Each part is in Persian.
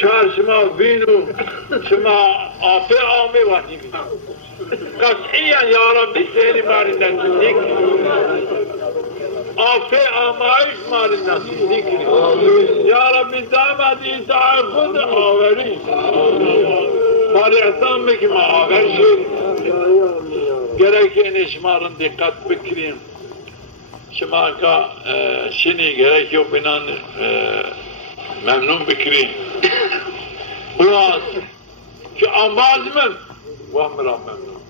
شهر شما بینو شما آفه آمه وقتی بینو قطعیاً یا ربی سهری ماری نزدیک آفه آمایش ماری نزدیک یا ربی دامد ایتای خود آوری ماری احسان بکی ما آور شد گره که این شمارن دقت بکریم شما که شنی گره که بینان ممنون بکریم خلاص که آنباز من و مرا ممنون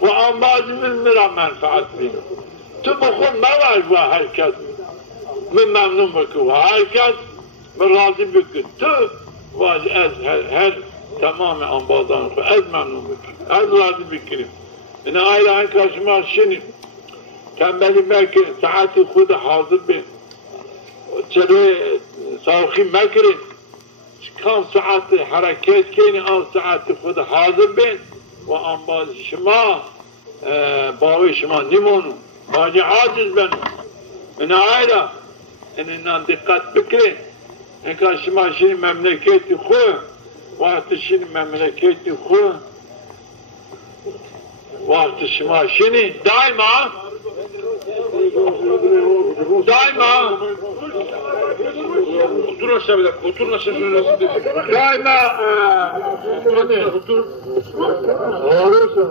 و آنباز من مرا منفعت بینم تو بخون موال و هر کس من ممنون بکن و هر کس من راضی بکن تو واج از هر تمام آنبازان خود از ممنون بکن از راضی بکنیم این آیه هنگاه شما شنیم تنبلی مکن ساعت خود حاضر بین چرا ساخی مکرین کام ساعت حرکت کنی آن ساعت خود حاضر بین و آنباز شما باوی شما نمونو باجی عاجز بنو این آیه این دقت بکرین اینکه شما شنی مملکتی خود وقت شنی مملکتی خود وقت شما شنی دائما Otur aşağı bir dakika, oturun aşağı şöyle nasıl dedi. Daima Otur. Otur.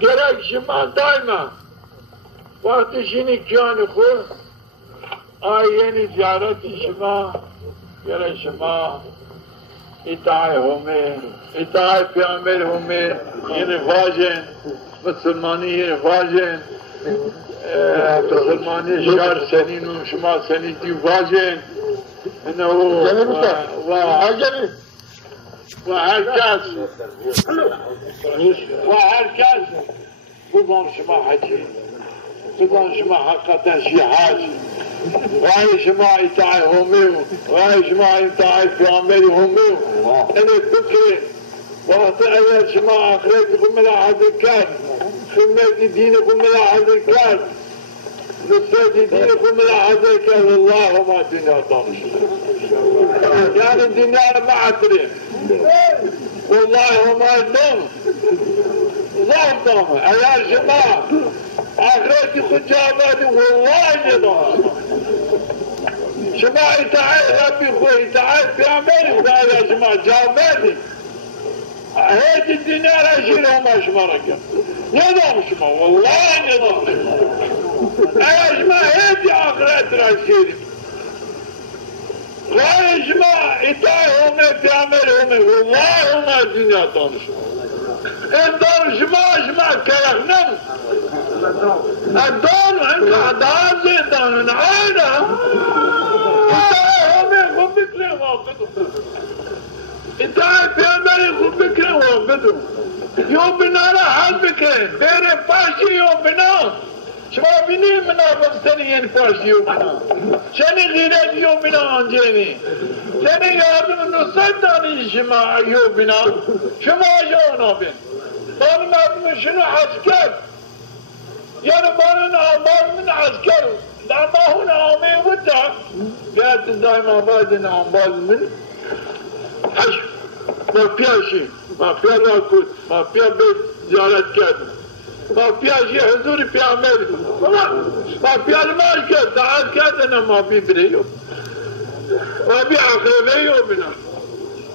Gerek şima daima vakti şini kâni khu ayeni ziyareti şima gerek şima itaat home itaat peygamber home yine vajen Müslümani yine vajen مسلمانی شهر سنین و شما سنیدی واجن و هر کس بودان شما حجی بودان شما حقیقتا شیحاج وای شما اطاعت همیو وای شما اطاعت پیامبری همیو اینه فکر وقت اگر شما آخرت خود ملاحظه کرد خدمت دین خود ملاحظه کرد نصرت دین خود ملاحظه کرد الله ما دنیا دانش یعنی دنیا رو معطرین والله ما دم ظاهر دامه اگر شما آخرت خود جابادی والله ندانش شما اطاعت ربی خود اطاعت پیامبری خود اگر شما جابادی هيدي الدنيا لا يشيلها ما شمرك نظام شما والله نظام شما ايش ما هيدي اخرات راشيد ايش ما اتاهم تعملهم والله ما الدنيا طنش الدار شما كلامنا الدار عند عداد زيدان عاده اتاهم يخون بكلهم اتاعت پیامبری خوب بکرن و بدو یو بنا را حل بکرن بیر پاشی یو بنا شما بینی منا بستنی این پاشی یو بنا چنی غیرت یو بنا آنجینی چنی یادم نصد دانی شما یو بنا شما جوانا بین بان مردم شنو حج کرد یعنی بان آباد من حج کرد لما هون آمه ودا بیاد دایم آباد آباد من حج مافیا را کود مافیا به زیارت کرد مافیا شی حضور پیامبر مافیا مال کرد دعوت کرد نه مافی بریو مافی آخره بنا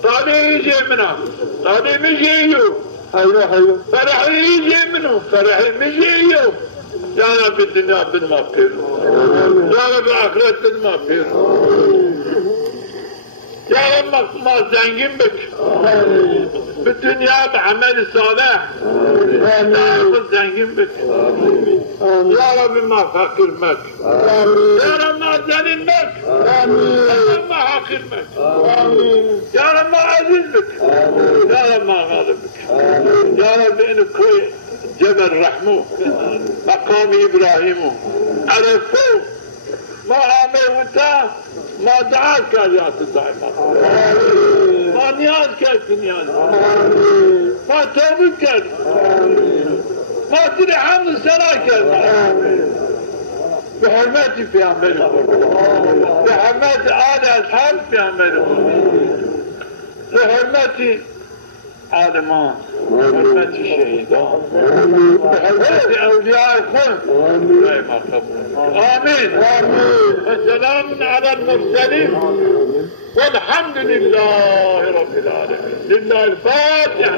طالعی جه منا طالعی میجیو حیو فرحی جه منو فرحی میجیو یا رب الدنیا بن مافیر یا رب آخرت بن مافیر يا رب ما زنجين بك بالدنيا بعمل صالح ناخذ زنجين بك يا رب ما فقر بك يا رب ما ذليل بك يا رب ما حقير بك يا رب ما عزيز بك يا رب ما غالب بك يا رب انك جبل رحمه مقام ابراهيم عرفوه ما عامل وانت ما دعاك يا دائما ما نيازك نياز ما توبك ما تدري حمد سلاك بحرمة پیامبرمون، بحرمة آل اصحاب پیامبرمون، بحرمة عالمان، بحرمة شهیدان، بحرمة اولیاء خود، آمین. وسلام على المرسلين والحمد لله رب العالمين. لله الفاتحة.